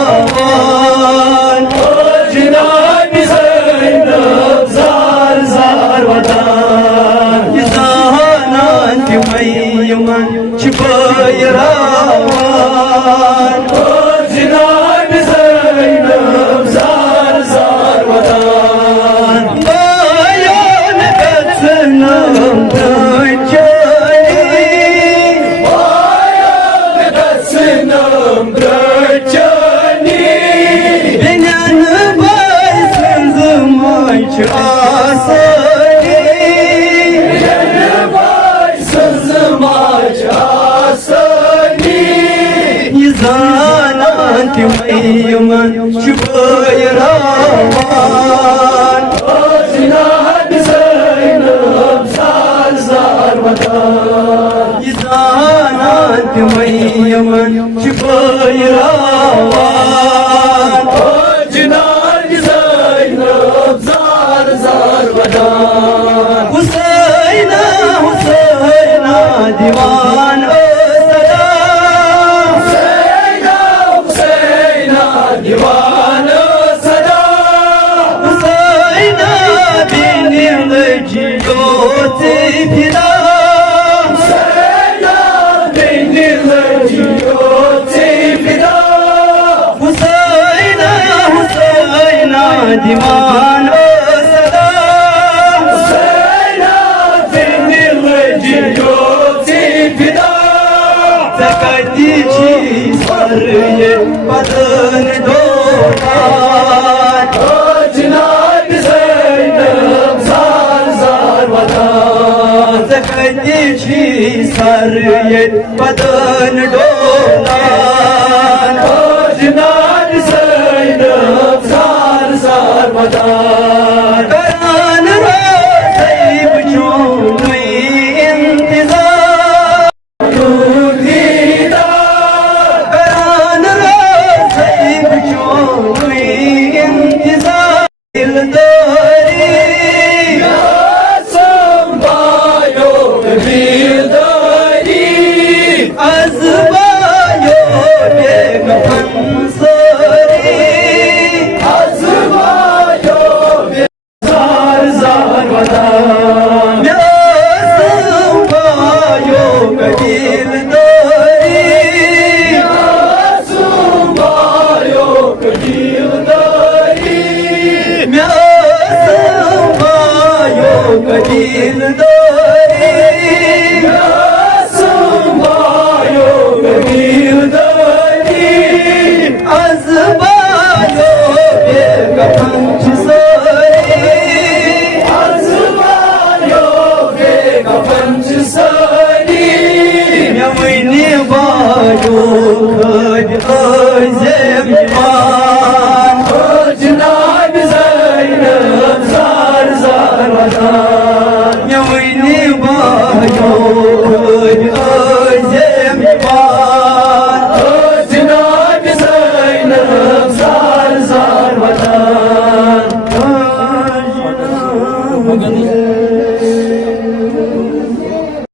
Bayraman Cenab-ı Zeynep zar zar vatan Zahanan tümeyyman bayraman Cenab-ı Zeynep zar zar vatan Bayan etsenem Tümeyyman şu bayraman Cenab-ı Zeynep zar zar vatan İzanan tümeyyman şu bayraman Cenab-ı Zeynep zar zar vatan Hüseyin'e Hüseyin'e divan Divan Sada Hüseyin'e bindirle ciyoti fida Tekaddici sarıye badın doğan Cenab-ı Zeynep zar zar vatan Tekaddici sarıye badın doğan Cenab-ı Zeynep zar zar vatan Karan rozayb çonu intizar Didar Karan rozayb çonu intizar Dildari Yasım bayo dildari Azbayo begman Cenab-ı Zeynep zar zar vatan Yavini bayo özem var Cenab-ı Zeynep zar zar vatan